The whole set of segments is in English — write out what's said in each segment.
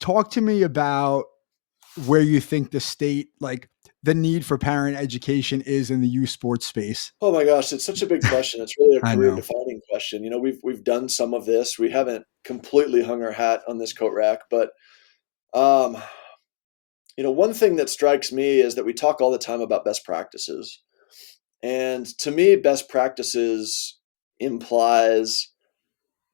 talk to me about where you think the state, like the need for parent education is in the youth sports space. Oh my gosh, it's such a big question. It's really a I career know. defining question. We've done some of this. We haven't completely hung our hat on this coat rack, but um, one thing that strikes me is that we talk all the time about best practices. And to me, best practices implies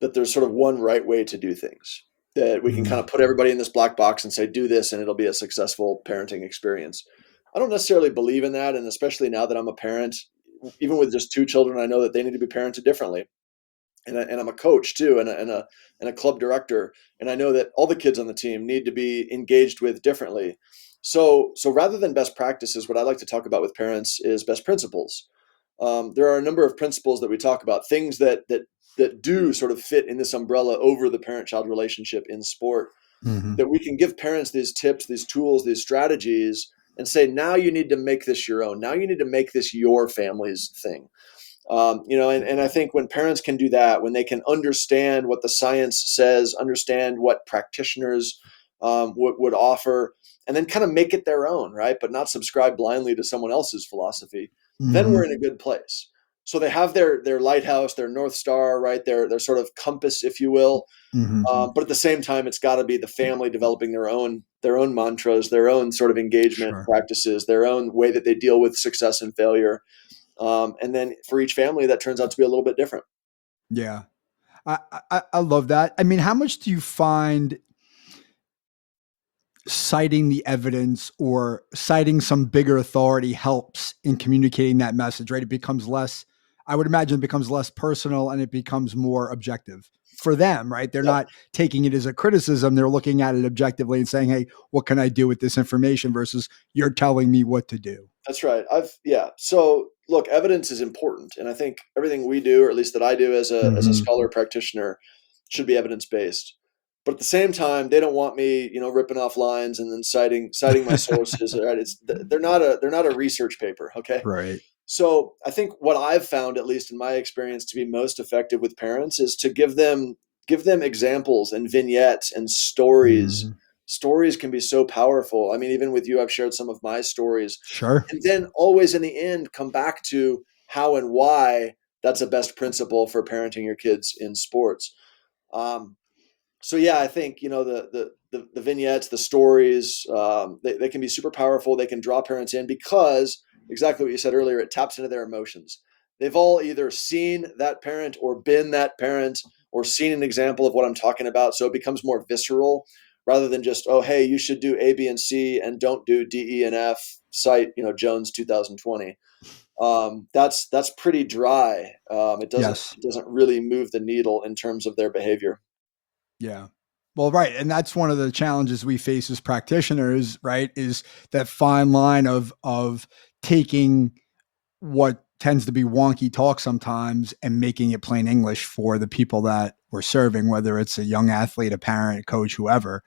that there's sort of one right way to do things. That we can kind Mhm. of put everybody in this black box and say, do this, and it'll be a successful parenting experience. I don't necessarily believe in that. And especially now that I'm a parent, even with just two children, I know that they need to be parented differently. And I'm a coach too, and a club director, and I know that all the kids on the team need to be engaged with differently. So rather than best practices, what I like to talk about with parents is best principles. There are a number of principles that we talk about, things that do sort of fit in this umbrella over the parent-child relationship in sport. Mhm. That we can give parents these tips, these tools, these strategies, and say, now you need to make this your own. Now you need to make this your family's thing. And I think when parents can do that, when they can understand what the science says, understand what practitioners would offer, and then kind of make it their own, right? But not subscribe blindly to someone else's philosophy, then we're Mhm. in a good place. So they have their lighthouse, their North Star, right? Their sort of compass, if you will. Mhm. But at the same time, it's got to be the family developing their own mantras, their own sort of engagement Sure. practices, their own way that they deal with success and failure. And then for each family, that turns out to be a little bit different. Yeah. I love that. I mean, how much do you find citing the evidence or citing some bigger authority helps in communicating that message, right? It becomes less, I would imagine it becomes less personal and it becomes more objective for them, right? They're Yep, not taking it as a criticism. They're looking at it objectively and saying, hey, what can I do with this information versus you're telling me what to do. that's right. Yeah. So look, evidence is important, and I think everything we do, or at least that I do as a Hmm. scholar practitioner, should be evidence based. But at the same time, they don't want me, ripping off lines and then citing my sources. Right? They're not a research paper. Okay. Right. So I think what I've found, at least in my experience, to be most effective with parents is to give them examples and vignettes and stories. Hmm. Stories can be so powerful. I mean, even with you, I've shared some of my stories, Sure. and then always in the end come back to how and why that's a best principle for parenting your kids in sports. Um, so yeah, I think the vignettes, the stories, they can be super powerful. They can draw parents in because exactly what you said earlier, it taps into their emotions. They've all either seen that parent or been that parent or seen an example of what I'm talking about. So it becomes more visceral rather than just, oh, hey, you should do A, B, and C and don't do D, E, and F. Cite, Jones 2020. That's pretty dry. It doesn't Yes. it doesn't really move the needle in terms of their behavior. Yeah. Well, right. And that's one of the challenges we face as practitioners, right? Is that fine line of taking what tends to be wonky talk sometimes and making it plain English for the people that we're serving, whether it's a young athlete, a parent, a coach, whoever.